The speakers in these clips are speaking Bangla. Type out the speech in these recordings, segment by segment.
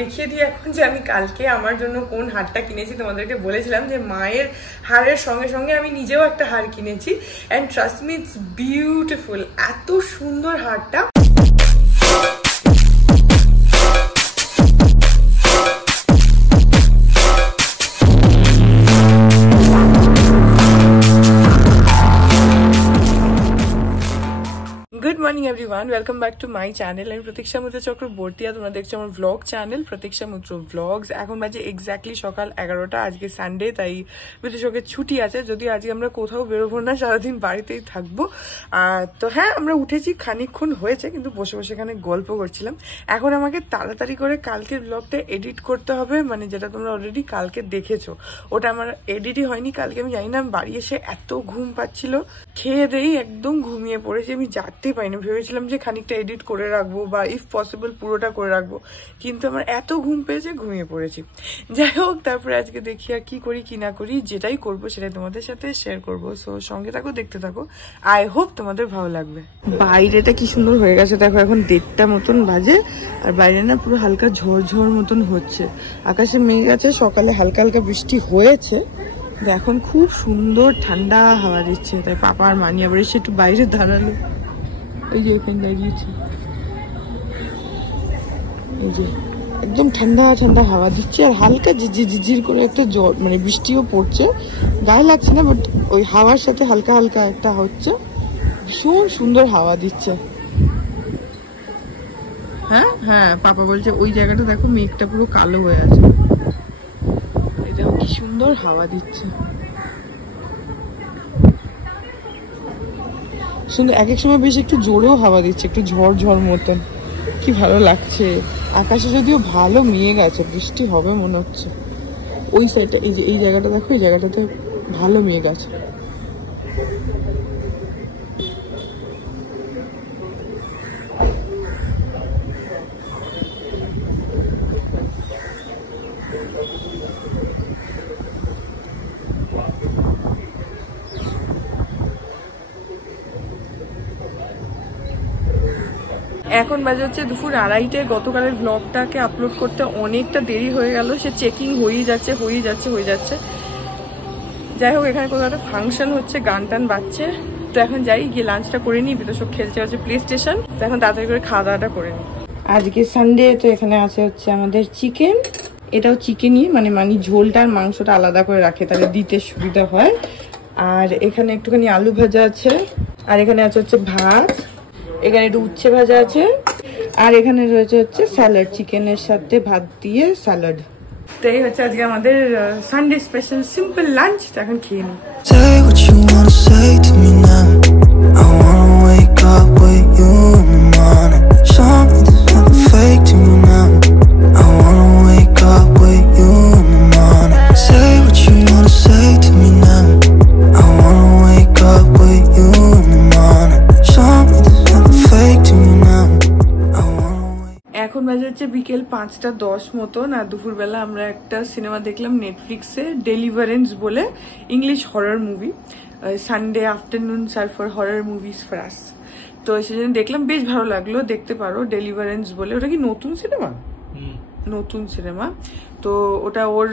দেখিয়ে দিই এখন যে আমি কালকে আমার জন্য কোন হারটা কিনেছি। তোমাদেরকে বলেছিলাম যে মায়ের হারের সঙ্গে সঙ্গে আমি নিজেও একটা হার কিনেছি, and trust me it's beautiful. এত সুন্দর হারটা। Good morning everyone, welcome back to my channel. আমি প্রতীক্ষা মুদ্রা চক্রবর্তী, আর তোমরা দেখছো আমার ব্লগ চ্যানেল প্রতীক্ষা মুদ্রা ব্লগস। এখন বাজে এক্স্যাক্টলি সকাল 11টা। আজকে সানডে, তাই প্রতীক্ষার ছুটি আছে। যদিও আজকে আমরা কোথাও বেরোবো না, সারাদিন বাড়িতেই থাকবো। তো হ্যাঁ, আমরা উঠেছি, খানিকক্ষণ হয়েছে, কিন্তু বসে বসে এখানে গল্প করছিলাম। এখন আমাকে তাড়াতাড়ি করে কালকের ব্লগটা এডিট করতে হবে, মানে যেটা তোমরা অলরেডি কালকে দেখেছো। ওটা আমার এডিটই হয়নি কালকে। আমি জানি না, বাড়ি এসে এত ঘুম পাচ্ছিল, খেয়ে দেই একদম ঘুমিয়ে পড়েছি। আমি জাগতে পাইনি, ভেবেছিলাম যে খানিকটা এডিট করে রাখবো বা ইফ পসিবল পুরোটা করে রাখবো, কিন্তু আমার এত ঘুম পেয়েছে ঘুমিয়ে পড়েছি। যাই হোক, তারপরে আজকে দেখি আর কি করি কি না করি, যেটাই করবো সেটাই তোমাদের সাথে শেয়ার করবো। সো সঙ্গে থাকো, দেখতে থাকো। আই হোপ তোমাদের ভালো লাগবে। বাইরেটা কি সুন্দর হয়ে গেছে দেখো, এখন 1:30 মতন বাজে, আর বাইরে না পুরো হালকা ঝড় মতন হচ্ছে। আকাশে মেঘ আছে, সকালে হালকা হালকা বৃষ্টি হয়েছে। এখন খুব সুন্দর ঠান্ডা হাওয়া দিচ্ছে, তাই পাপা আর মানি আবার এসে একটু বাইরে দাঁড়ালো। এই যে এখানে দাঁড়িয়েছে, এই যে একদম ঠান্ডা ঠান্ডা হাওয়া দিচ্ছে, আর হালকা ঝিঝির করে একটা মানে বৃষ্টিও পড়ছে। গায়ে লাগছে না, বাট ওই হাওয়ার সাথে হালকা হালকা একটা হচ্ছে। ভীষণ সুন্দর হাওয়া দিচ্ছে। হ্যাঁ হ্যাঁ, পাপা বলছে ওই জায়গাটা দেখো, মেঘটা পুরো কালো হয়ে আছে। এই দেখো কি সুন্দর হাওয়া দিচ্ছে, সুন্দর। এক এক সময় বেশ একটু জোরেও হাওয়া দিচ্ছে, একটু ঝড় মতন। কি ভালো লাগছে। আকাশে যদিও ভালো মেঘ আছে, বৃষ্টি হবে মনে হচ্ছে। ওই সাইডটা, এই যে এই জায়গাটা দেখো, এই জায়গাটাতে ভালো মেঘ আছে। এখন বাজে হচ্ছে দুপুর 2:30। গতকালের ব্লগটাকে আপলোড করতে অনেকটা দেরি হয়ে গেল, সে চেকিং হয়েই যাচ্ছে। যাই হোক, এখানে কোথাও একটা ফাংশন হচ্ছে, গান টান বাজছে। তো এখন যাই, গিয়ে লাঞ্চটা করে নিই। তো সব খেলছে হচ্ছে প্লে স্টেশন। তো এখন তাড়াতাড়ি করে খাওয়া দাওয়াটা করে নিই। আজকে সানডে, তো এখানে আছে হচ্ছে আমাদের চিকেন। এটাও চিকেনই, মানে ঝোলটা আর মাংসটা আলাদা করে রাখে, তাহলে দিতে সুবিধা হয়। আর এখানে একটুখানি আলু ভাজা আছে, আর এখানে আছে হচ্ছে ভাত, এখানে একটু উচ্ছে ভাজা আছে, আর এখানে রয়েছে হচ্ছে স্যালাড, চিকেনের সাথে ভাত দিয়ে স্যালাড। তো এই হচ্ছে আজকে আমাদের সানডে স্পেশাল সিম্পল লাঞ্চ। তো এখন খেয়ে নিই। এখন বাজে হচ্ছে বিকেল 5:10 মতন, আর দুপুরবেলা আমরা একটা সিনেমা দেখলাম নেটফ্লিক্সে, ডেলিভারেন্স বলে, English horror movie. Sunday afternoons are for horror movies for us. তো সেজন্য দেখলাম, বেশ ভালো লাগলো, দেখতে পারো। ডেলিভারেন্স বলে, ওটা কি নতুন সিনেমা? তো ওটা ওর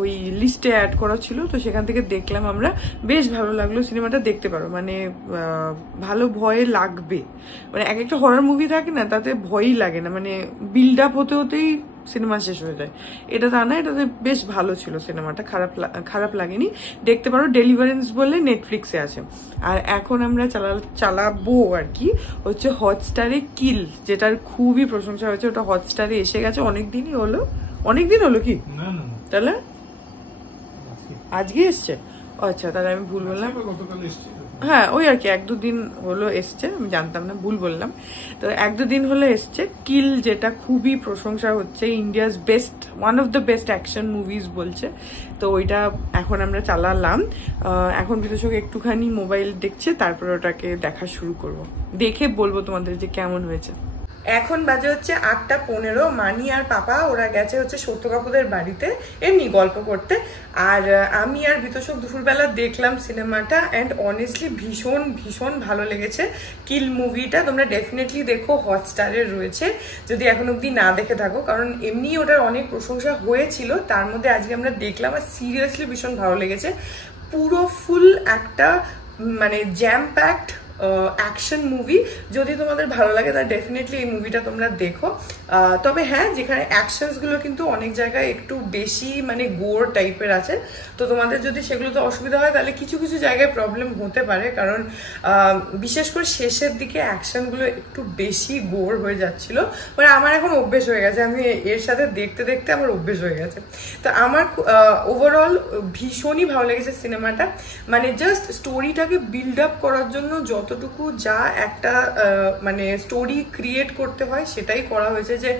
ওই লিস্টে অ্যাড করা ছিল, তো সেখান থেকে দেখলাম আমরা। বেশ ভালো লাগলো সিনেমাটা, দেখতে পারো। মানে ভালো ভয় লাগবে, মানে এক একটা হরর মুভি থাকে না, তাতে ভয়ই লাগে না, মানে বিল্ড আপ হতেই সিনেমা শেষ হয়ে যায়। এটা তা না, এটাতে বেশ ভালো ছিল সিনেমাটা, খারাপ লাগেনি, দেখতে পারো। ডেলিভারেন্স বলে নেটফ্লিক্সে আছে। আর এখন আমরা চালাবো আর কি হচ্ছে হটস্টারে কিল, যেটার খুবই প্রশংসা হয়েছে। ওটা হটস্টারে এসে গেছে, অনেকদিন হলো কি? তাহলে আজকে এসছে? আচ্ছা, তাহলে আমি ভুল বললাম। হ্যাঁ, ওই আর কি 1-2 দিন হলো এসছে, আমি জানতাম না, ভুল বললাম। তো 1-2 দিন হলো এসছে কিল, যেটা খুবই প্রশংসা হচ্ছে। India's best, one of the best action movies বলছে। তো ওইটা এখন আমরা চালালাম। এখন বিদেশক একটুখানি মোবাইল দেখছে, তারপরে ওটাকে দেখা শুরু করব, দেখে বলবো তোমাদের যে কেমন হয়েছে। এখন বাজে হচ্ছে 8:15। মানি আর পাপা ওরা গেছে হচ্ছে সত্য কাপুরের বাড়িতে এমনি গল্প করতে। আর আমি আর বিতোষক দুপুরবেলা দেখলাম সিনেমাটা, অ্যান্ড অনেস্টলি ভীষণ ভীষণ ভালো লেগেছে। কিল মুভিটা তোমরা ডেফিনেটলি দেখো, হটস্টারে রয়েছে যদি এখন অব্দি না দেখে থাকো, কারণ এমনি ওটার অনেক প্রশংসা হয়েছিল, তার মধ্যে আজকে আমরা দেখলাম আর সিরিয়াসলি ভীষণ ভালো লেগেছে। পুরো ফুল একটা মানে জ্যাম প্যাকড অ্যাকশন মুভি। যদি তোমাদের ভালো লাগে তাহলে ডেফিনেটলি এই মুভিটা তোমরা দেখো। তবে হ্যাঁ, যেখানে অ্যাকশনসগুলো কিন্তু অনেক জায়গায় একটু বেশি মানে গোর টাইপের আছে, তো তোমাদের যদি সেগুলোতে অসুবিধা হয় তাহলে কিছু কিছু জায়গায় প্রবলেম হতে পারে, কারণ বিশেষ করে শেষের দিকে অ্যাকশনগুলো একটু বেশি গোর হয়ে যাচ্ছিল। মানে আমার এখন অভ্যেস হয়ে গেছে, আমি এর সাথে দেখতে দেখতে আমার অভ্যেস হয়ে গেছে। তো আমার ওভারঅল ভীষণই ভালো লেগেছে সিনেমাটা। মানে জাস্ট স্টোরিটাকে বিল্ড আপ করার জন্য যতটুকু যা একটা মানে স্টোরি ক্রিয়েট করতে হয় সেটাই করা হয়েছে। যে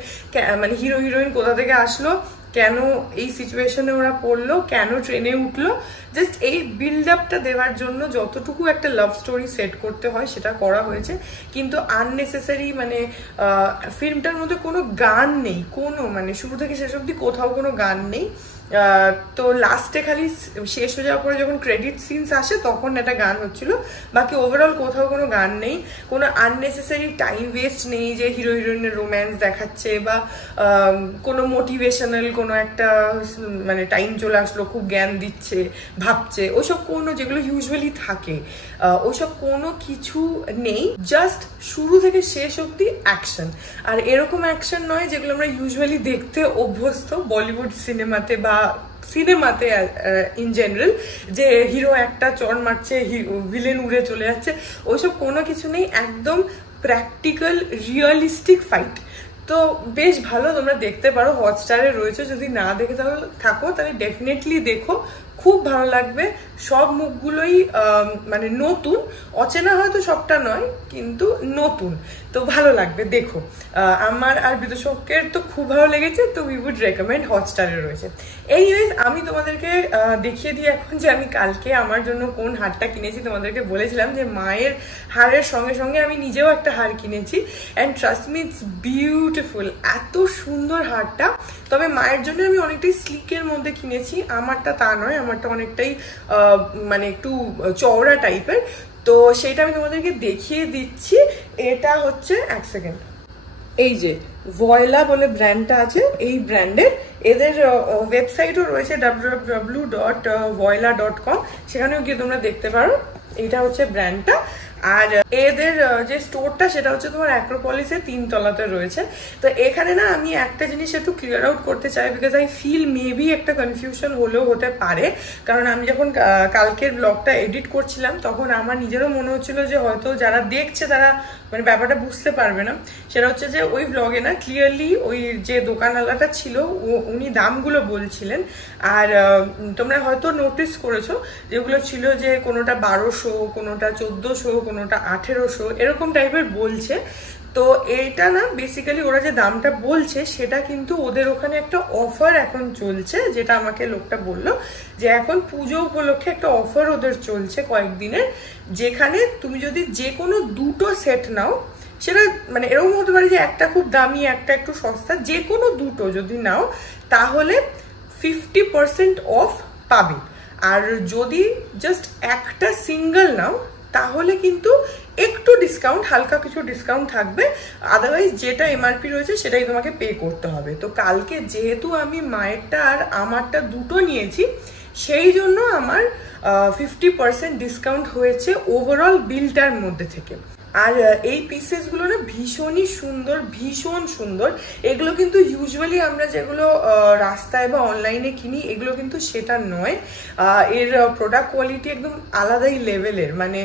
মানে হিরো হিরোইন কোথা থেকে আসলো, কেন এই সিচুয়েশনে ওরা পড়লো, কেন ট্রেনে উঠলো, জাস্ট এই বিল্ড আপটা দেওয়ার জন্য যতটুকু একটা লাভ স্টোরি সেট করতে হয় সেটা করা হয়েছে। কিন্তু আননেসেসারি মানে ফিল্মটার মধ্যে কোনো গান নেই, কোনো মানে শুরু থেকে শেষ অবধি কোথাও কোনো গান নেই। তো লাস্টে খালি শেষ হয়ে যাওয়ার পরে যখন ক্রেডিট সিনস আসে তখন একটা গান হচ্ছিল, বাকি ওভারঅল কোথাও কোনো গান নেই। কোনো আননেসেসারি টাইম ওয়েস্ট নেই যে হিরো হিরোইনের রোম্যান্স দেখাচ্ছে বা কোনো মোটিভেশনাল কোনো একটা মানে টাইম চলে আসলো খুব জ্ঞান দিচ্ছে ভাবছে, ওইসব কোনো যেগুলো ইউজুয়ালি থাকে ওইসব কোনো কিছু নেই। জাস্ট শুরু থেকে শেষ অবধি অ্যাকশন। আর এরকম অ্যাকশন নয় যেগুলো আমরা ইউজুয়ালি দেখতে অভ্যস্ত বলিউড সিনেমাতে বা সিনেমাতে ইন জেনারেল, যে হিরো একটা চড় মারছে, ভিলেন উড়ে চলে যাচ্ছে, ওইসব কোনো কিছু নেই। একদম প্র্যাকটিক্যাল রিয়েলিস্টিক ফাইট। তো বেশ ভালো, তোমরা দেখতে পারো, হটস্টারে রয়েছে। যদি না দেখে থাকো তাহলে ডেফিনেটলি দেখো, খুব ভালো লাগবে। সব মুখগুলোই মানে নতুন, অচেনা হয়তো সবটা নয় কিন্তু নতুন, তো ভালো লাগবে, দেখো। আমার আর বিদূষকের তো খুব ভালো লেগেছে, তো উই উড রেকমেন্ড, হটস্টারে রয়েছে। এনিওয়েজ আমি তোমাদেরকে দেখিয়ে দিই এখন যে আমি কালকে আমার জন্য কোন হারটা কিনেছি। তোমাদেরকে বলেছিলাম যে মায়ের হারের সঙ্গে সঙ্গে আমি নিজেও একটা হার কিনেছি, and trust me it's beautiful, এত সুন্দর হারটা। তবে মায়ের জন্য আমি অনেকটাই স্লিকের মধ্যে কিনেছি, আমারটা তা নয়, আমারটা অনেকটাই মানে একটু চওড়া টাইপের। তো সেটা আমি তোমাদেরকে দেখিয়ে দিচ্ছি। এটা হচ্ছে, এক সেকেন্ড, এই যে ভয়লা বলে ব্র্যান্ডটা আছে, এই ব্র্যান্ডের, এদের ওয়েবসাইটও রয়েছে www.voila.com, সেখানেও গিয়ে তোমরা দেখতে পারো। এটা হচ্ছে ব্র্যান্ডটা। আর এদের যে স্টোরটা সেটা হচ্ছে তোমার অ্যাক্রোপলিসের 3 তলাতে রয়েছে। তো এখানে না আমি একটা জিনিস একটু ক্লিয়ার আউট করতে চাই, বিকজ আই ফিল মেবি একটা কনফিউশন হলেও হতে পারে। কারণ আমি যখন কালকের ব্লগটা এডিট করছিলাম তখন আমার নিজেরও মনে হচ্ছিল যে হয়তো যারা দেখছে তারা মানে ব্যাপারটা বুঝতে পারবে না। সেটা হচ্ছে যে ওই ব্লগে না ক্লিয়ারলি ওই যে দোকানওয়ালাটা ছিল উনি দামগুলো বলছিলেন। আর তোমরা হয়তো নোটিস করেছো যেগুলো ছিল যে কোনোটা 1200, কোনোটা 1400, কোনোটা 1800 এরকম টাইপের বলছে। তো এইটা না বেসিক্যালি ওরা যে দামটা বলছে সেটা কিন্তু ওদের ওখানে একটা অফার এখন চলছে, যেটা আমাকে লোকটা বললো যে এখন পুজো উপলক্ষে একটা অফার ওদের চলছে কয়েকদিনের, যেখানে তুমি যদি যে কোনো 2টো সেট নাও, সেটা মানে এরকম হতে পারে যে একটা খুব দামি একটা একটু সস্তা, যে কোনো 2টো যদি নাও তাহলে 50% অফ পাবে। আর যদি জাস্ট একটা সিঙ্গেল নাও তাহলে কিন্তু একটু ডিসকাউন্ট, হালকা কিছু ডিসকাউন্ট থাকবে, আদারওয়াইজ যেটা এমআরপি রয়েছে সেটাই তোমাকে পে করতে হবে। তো কালকে যেহেতু আমি মায়েরটা আর আমারটা দুটো নিয়েছি, সেই জন্য আমার 50% ডিসকাউন্ট হয়েছে ওভারঅল বিলটার মধ্যে থেকে। আর এই পিসেসগুলো না ভীষণই সুন্দর, ভীষণ সুন্দর। এগুলো কিন্তু ইউজুয়ালি আমরা যেগুলো রাস্তায় বা অনলাইনে কিনি এগুলো কিন্তু সেটা নয়। এর প্রোডাক্ট কোয়ালিটি একদম আলাদাই লেভেলের। মানে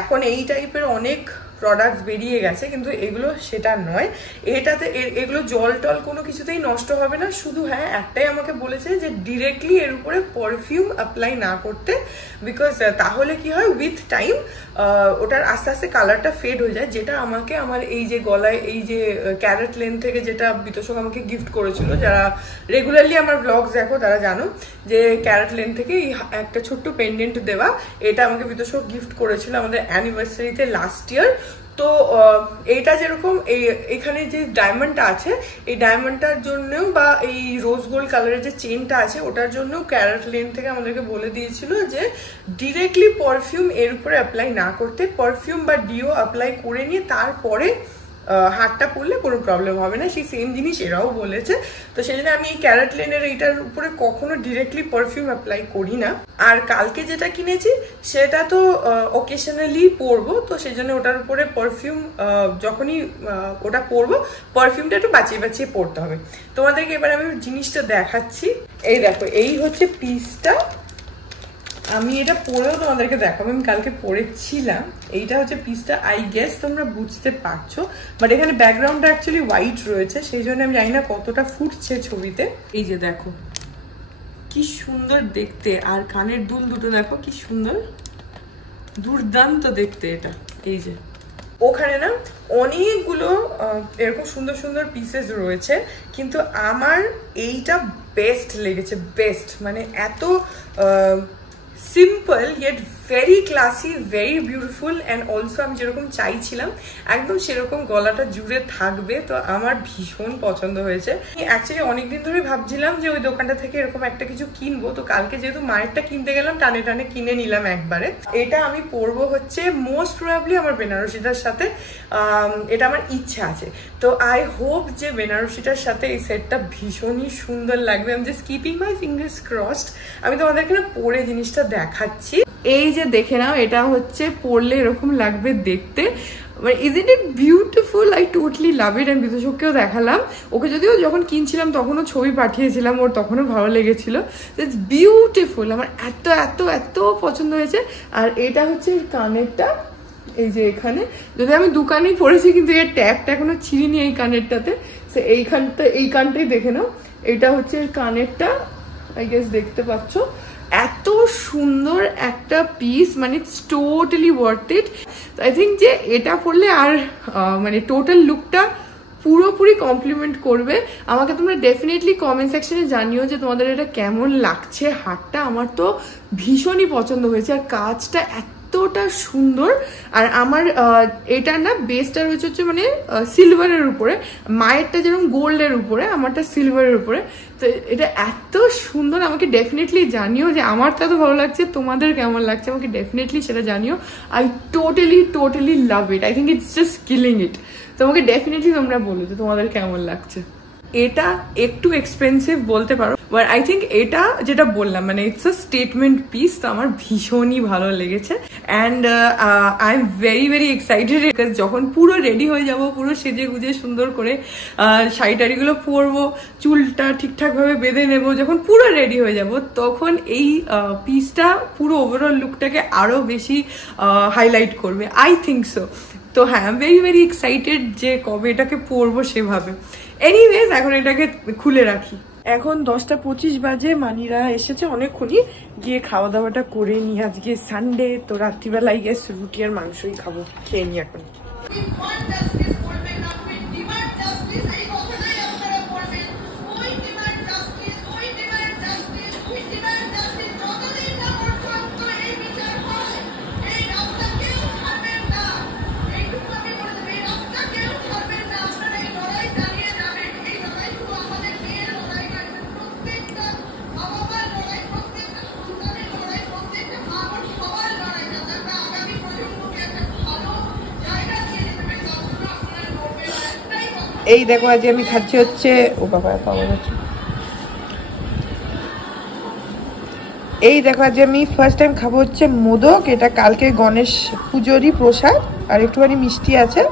এখন এই টাইপের অনেক প্রোডাক্টস বেরিয়ে গেছে কিন্তু এগুলো সেটা নয়। এটাতে এগুলো জল টল কোনো কিছুতেই নষ্ট হবে না। শুধু হ্যাঁ একটাই আমাকে বলেছে যে ডিরেক্টলি এর উপরে পারফিউম অ্যাপ্লাই না করতে, বিকজ তাহলে কি হয় উইথ টাইম ওটার আস্তে আস্তে কালারটা ফেড হয়ে যায়। যেটা আমাকে আমার এই যে গলায় এই যে ক্যারেট লেন থেকে যেটা বিতোষক আমাকে গিফট করেছিল, যারা রেগুলারলি আমার ব্লগস দেখো তারা জানো যে ক্যারেট লেন থেকে একটা ছোট্ট পেন্ডেন্ট দেওয়া, এটা আমাকে বিতোষক গিফট করেছিল আমাদের অ্যানিভার্সারিতে লাস্ট ইয়ার। তো এইটা যেরকম এখানে যে ডায়মন্ডটা আছে এই ডায়মন্ডটার জন্যও বা এই রোজ গোল্ড কালারের যে চেনটা আছে ওটার জন্য ক্যারাটল্যান্ড থেকে আমাদেরকে বলে দিয়েছিল যে ডিরেক্টলি পারফিউম এর উপরে অ্যাপ্লাই না করতে, পারফিউম বা ডিও অ্যাপ্লাই করে নিয়ে তারপরে হাতটা পরলে কোনো প্রবলেম হবে না। সেই সেম জিনিস এরাও বলেছে। তো সেই জন্য আমি এই ক্যারাটল্যান্ডের এইটার উপরে কখনো ডিরেক্টলি পারফিউম অ্যাপ্লাই করি না। আর কালকে যেটা কিনেছি সেটা তো অকেশনালি পরবো, তো সেই জন্য ওটার উপরে পারফিউম যখনই ওটা পরবো পারফিউমটা একটু বাঁচিয়ে বাঁচিয়ে পরতে হবে। তোমাদেরকে এবার আমি জিনিসটা দেখাচ্ছি। এই দেখো, এই হচ্ছে পিসটা। আমি এটা পরেও তোমাদেরকে দেখাবো, আমি কালকে পরেছিলাম। এইটা হচ্ছে পিসটা, আই গেস তোমরা বুঝতে পারছো, বাট এখানে ব্যাকগ্রাউন্ডটা অ্যাকচুয়ালি হোয়াইট রয়েছে, সেই জন্য আমি জানি না কতটা ফুটছে ছবিতে। এই যে দেখো কি সুন্দর দেখতে, আর কানের দুল দুটো দেখো কি সুন্দর, দুর্দান্ত দেখতে এটা। এই যে ওখানে না অনেকগুলো এরকম সুন্দর সুন্দর পিসেস রয়েছে, কিন্তু আমার এইটা বেস্ট লেগেছে, বেস্ট মানে এত simple yet very classy, very beautiful, and also আমি যেরকম চাইছিলাম একদম সেরকম গলাটা জুড়ে থাকবে, তো আমার ভীষণ পছন্দ হয়েছে। অ্যাকচুয়ালি অনেকদিন ধরে ভাবছিলাম যে ওই দোকানটা থেকে এরকম একটা কিছু কিনবো, তো কালকে যেহেতু মায়েরটা কিনতে গেলাম টানে টানে কিনে নিলাম একবারে। এটা আমি পরবো হচ্ছে মোস্ট প্রবাবলি আমার বেনারসিটার সাথে, এটা আমার ইচ্ছা আছে। তো আই হোপ যে বেনারসিটার সাথে এই সেটটা ভীষণই সুন্দর লাগবে। আমি জাস্ট কিপিং মাই ফিঙ্গার্স ক্রসড। আমি তোমাদেরকে না পরে জিনিসটা দেখাচ্ছি। এই যে দেখে নাও, এটা হচ্ছে পরলে এরকম লাগবে দেখতে। Isn't it beautiful? I totally love it. আমি বিদুষককেও দেখালাম, ওকে যদিও যখন কিনছিলাম তখনও ছবি পাঠিয়েছিলাম, ওর তখনও ভালো লেগেছিল। ইটস বিউটিফুল, আমার এত এত এত পছন্দ হয়েছে। আর এটা হচ্ছে কানেরটা, এই যে এখানে, যদি আমি দোকানেই পরেছি কিন্তু এর ট্যাগটা এখনো ছিঁড়িনি এই কানেরটাতে। সে এইখানটা, এই কানটাই দেখে নাও, এটা হচ্ছে কানেরটা, আই গেস দেখতে পাচ্ছ। এত সুন্দর একটা পিস, মানে it's totally worth it. I think যে এটা পরলে আর মানে টোটাল লুকটা পুরোপুরি কমপ্লিমেন্ট করবে। আমাকে তোমরা ডেফিনেটলি কমেন্ট সেকশনে জানিও যে তোমাদের এটা কেমন লাগছে। হারটা আমার তো ভীষণই পছন্দ হয়েছে, আর কাজটা এতটা সুন্দর। আর আমার এটা না বেসটা রয়েছে হচ্ছে মানে সিলভারের উপরে, মায়েরটা যেরকম গোল্ডের উপরে, আমারটা সিলভারের উপরে। তো এটা এত সুন্দর, আমাকে ডেফিনেটলি জানিও যে আমার তো এত ভালো লাগছে, তোমাদের কেমন লাগছে আমাকে ডেফিনেটলি সেটা জানিও। I totally totally love it. I think it's just killing it. তোমাকে ডেফিনেটলি তোমরা বলো যে তোমাদের কেমন লাগছে। এটা একটু এক্সপেন্সিভ বলতে পারো, বাট আই থিঙ্ক এটা যেটা বললাম মানে ইটস আ স্টেটমেন্ট পিস, তো আমার ভীষণই ভালো লেগেছে। And I am very very excited, because যখন পুরো রেডি হয়ে যাব, পুরো সেজে গুজে সুন্দর করে শাড়ি টাড়িগুলো পরবো, চুলটা ঠিকঠাকভাবে বেঁধে নেবো, যখন পুরো রেডি হয়ে যাব তখন এই পিসটা পুরো ওভারঅল লুকটাকে আরো বেশি হাইলাইট করবে, আই থিঙ্ক সো। তো হ্যাঁ, I am very very excited যে কবে এটাকে পরবো সেভাবে। এনিওয়েজ এখন এটাকে খুলে রাখি। এখন 10:25 বাজে, মানিরা এসেছে অনেকক্ষণই, গিয়ে খাওয়া দাওয়াটা করে নি। আজকে সানডে, তো রাত্রিবেলায় গিয়ে রুটি আর মাংসই খাবো, খেয়ে নি এখন। এই দেখো আজ আমি খাচ্ছি হচ্ছে, ও বাবা পাওয়া যাচ্ছে, এই দেখো আজ আমি ফার্স্ট টাইম খাবো হচ্ছে মোদক। এটা কালকে গণেশ পুজোরই প্রসাদ, আর একটুখানি মিষ্টি আছে।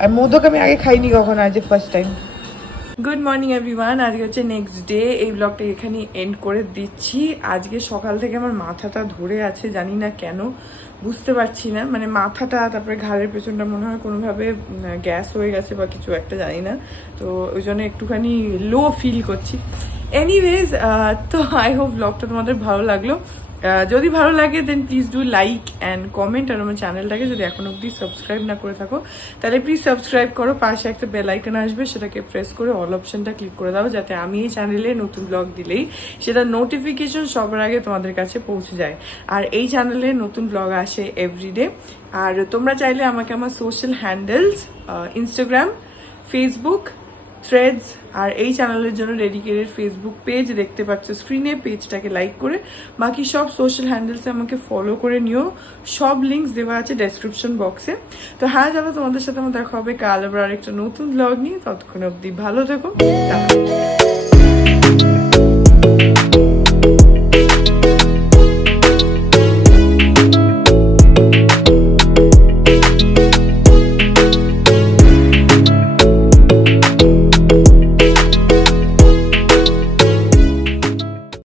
আর মোদক আমি আগে খাইনি কখনো, আজ first time. Good morning everyone, আজকে হচ্ছে নেক্সট ডে। এই ব্লগটা এখানে এন্ড করে দিচ্ছি। আজকে সকাল থেকে আমার মাথাটা ধরে আছে, জানি না কেন, বুঝতে পারছি না। মানে মাথাটা, তারপরে ঘাড়ের পেছনটা মনে হয় কোনোভাবে গ্যাস হয়ে গেছে বা কিছু একটা, জানি না। তো ওই জন্য একটুখানি লো ফিল করছি। এনিওয়েজ, তো আই হোপ ব্লগটা তোমাদের ভালো লাগলো। যদি ভালো লাগে then please do like and comment. আর আমার চ্যানেলটাকে যদি এখন অব্দি সাবস্ক্রাইব না করে থাকো তাহলে প্লিজ সাবস্ক্রাইব করো, পাশে একটা বেল আইকন আসবে সেটাকে প্রেস করে অল অপশনটা ক্লিক করে দাও, যাতে আমি এই চ্যানেলে নতুন ব্লগ দিলেই সেটা নোটিফিকেশন সবার আগে তোমাদের কাছে পৌঁছে যায়। আর এই চ্যানেলে নতুন ব্লগ আসে এভরিডে। আর তোমরা চাইলে আমাকে আমার social handles Instagram, Facebook, threads আর এই চ্যানেলের জন্য ডেডিকেটেড ফেসবুক পেজ দেখতে পাচ্ছ স্ক্রিনে, পেজটাকে লাইক করে বাকি সব সোশ্যাল হ্যান্ডেলসে আমাকে ফলো করে নিও। সব লিঙ্কস দেওয়া আছে ডেসক্রিপশন বক্সে। তো হ্যাঁ, যাবো তোমাদের সাথে আমার দেখা হবে কাল আবার আরেকটা নতুন ব্লগ নিয়ে। ততক্ষণ অবধি ভালো থেকো।